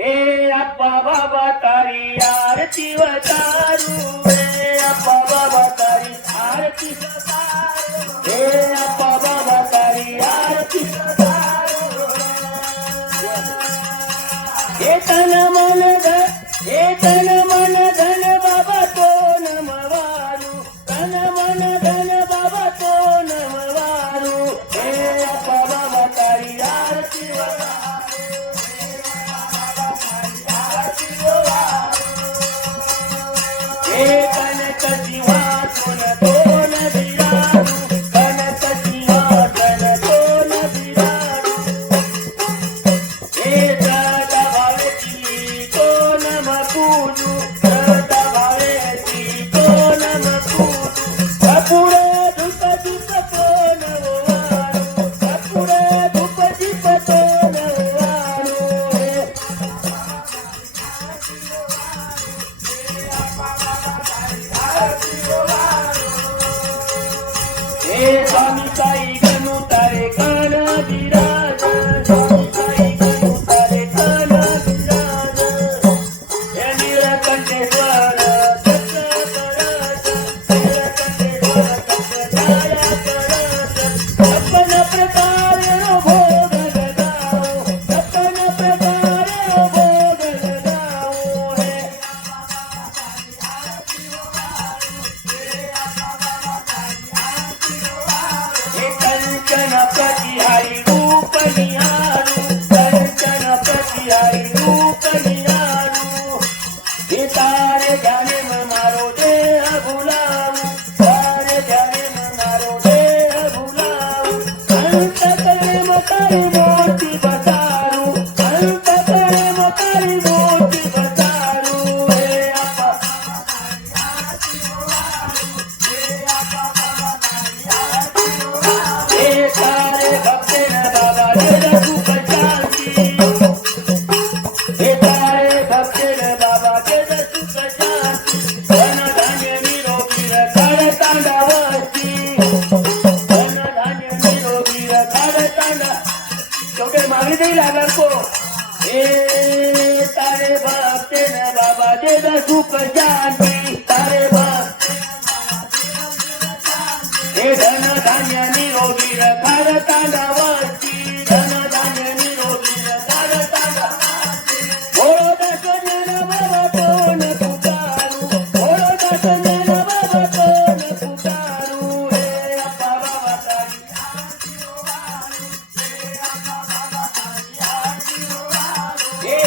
हे अप्पा बाबा तारी आरती वतारू हे अप्पा बाबा तारी आरती वतारू हे अप्पा बाबा तारी आरती वतारू हे तन मन धन बाबा तो नमवारू तन मन धन बाबा तो नमवारू हे अप्पा बाबा तारी आरती हे कनक सिंहासन तोन बिरारू कनक सिंहासन तोन बिरारू हे सदा भावेची तो नम पूजू सदा भावेची तो नम पूजू कपूर धूप दीप तो नवारू कपूर धूप दीप तो नवारू हे स्वामी साई गणू तारे कान विराज स्वामी साई गणू तारे कान विराज हे नीलकंठेश्वर दत्त परस नीलकंठेश्वर दत्त छाया परस छप्पन प्रकार भोग लगाओ छप्पन प्रकार भोग लगाओ हे कंचन प्रतिहारी रूप निहारू कंचन प्रतिहारी रूप निहारू हे तारे ध्याने में मारो देह भुलाऊ तारे ध्याने में मारो देह भुलाऊ अंत करे मकारी मोती बतारू अंत करे मकारी मोती बतारू हे अप्पा हे सारे भक्ते न बाबा दे सुख शांति हे सारे भक्ते न बाबा दे सुख शांति धन धान्य निरोगी रखाड तांडावरती धन धान्य निरोगी रखाड तांडा शेवटे मागणी देईल आगार को हे तारे भक्ते न बाबा दे सुख शांति तारे भक्त हे धन धान्य निरोगी रखाड तांडावरती धन धान्य निरोगी रखाड तांडावरती भोळो दास ज्ञान बाबा कोण पुकारू भोळो दास ज्ञान बाबा कोण पुकारू हे अप्पा बाबा तारी हे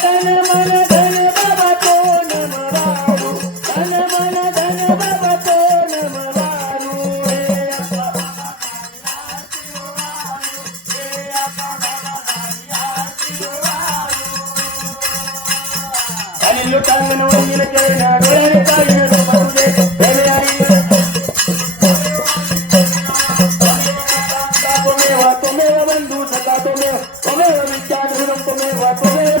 तन मन धन बाबा तो नमवारू तन मन धन बाबा तो नमवारू हे अप्पा आणि लुटांगण वंदिल चरण डोळ्याने काढीन रूप तुझे प्रेमे हरी त्वमेव बंधू सखा त्वमेव विद्याधुरं त्वमेव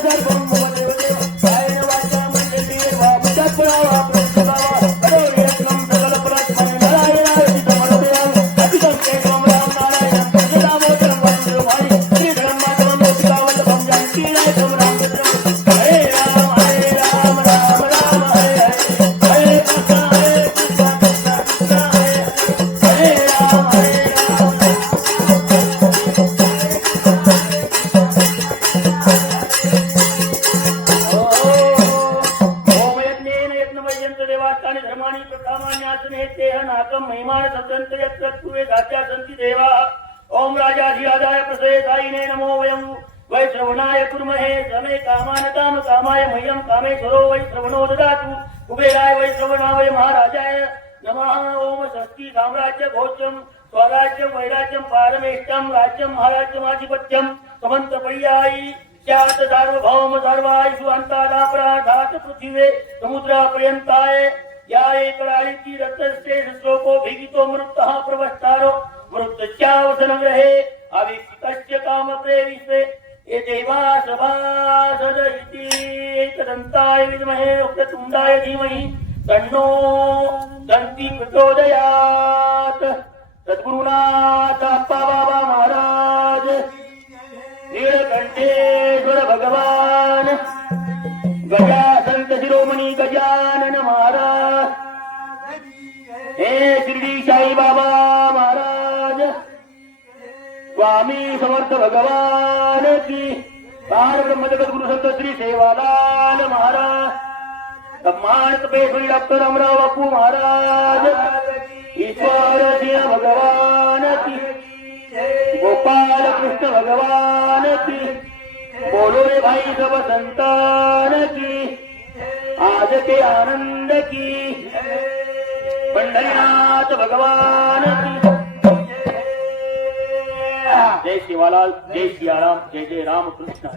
सर्वं मम देवदेव कायेन वाचा मनेर्वा मुखात् पुरावा प्रत्यगावा करोर्यत्नं सकलपरात्मने नारायणाय चित्तमनोदयाम् अतितं केवलं राम नारायणं प्रजदामोदरं वन्दे श्रीधरं माधवं मोदिकावल्लभं जानकीनायकं रामभद्रं हरे राम राम राम हरे हरे हरे कृष्ण कृष्ण कृष्ण हरे राम देवास्थाने धर्माणी प्रकामान्यासने तेहनाकं महिमान सदंत यत्र पूर्वे धात्या सन्ति देवा ओम राजाधिराजाय प्रसेदायिने नमो वयं वै श्रवणाय कुर्महे समे कामानताम कामाय मह्यं कामेश्वरो वै श्रवणो ददातु कुबेराय वै श्रवणाय महाराजाय नमः ओम षष्ठी साम्राज्य भोज्यं स्वराज्यं वैराज्यं पारमेष्टं राज्यं महाराज्यमाधिपत्यं समन्तपर्यायी स्यात् सार्वभौम सर्वायुषु अंतादापराधात् पृथिवे समुद्रापर्यन्ताय या एकराळीति रत्नस्ते श्लोको भिगितो मृत्तः प्रवस्तारो मृत्युश्चावसनग्रहे अविक्तस्य कामप्रेविष्टे ये देवा सभासद इति एकदन्ताय विद्महे वक्रतुण्डाय धीमहि तन्नो दन्ति प्रचोदयात्। सद्गुरुनाथ अप्पा बाबा महाराज नीलकंठेश्वर भगवान गजा संत शिरोमणी गजानन महाराज, हे शिर्डी साई बाबा महाराज, स्वामी समर्थ भगवान की, पार ब्रह्म जगत गुरु संत श्री सेवालाल महाराज, सम्मान पेशवी डॉक्टर अमराव बापू महाराज, ईश्वर सिंह भगवान की, गोपाल कृष्ण भगवान की, बोलो रे भाई सब संतान की, आज के आनंद की, पंढरीनाथ भगवान की। जय शिवालाल, जय सियाराम, जय जय राम कृष्ण।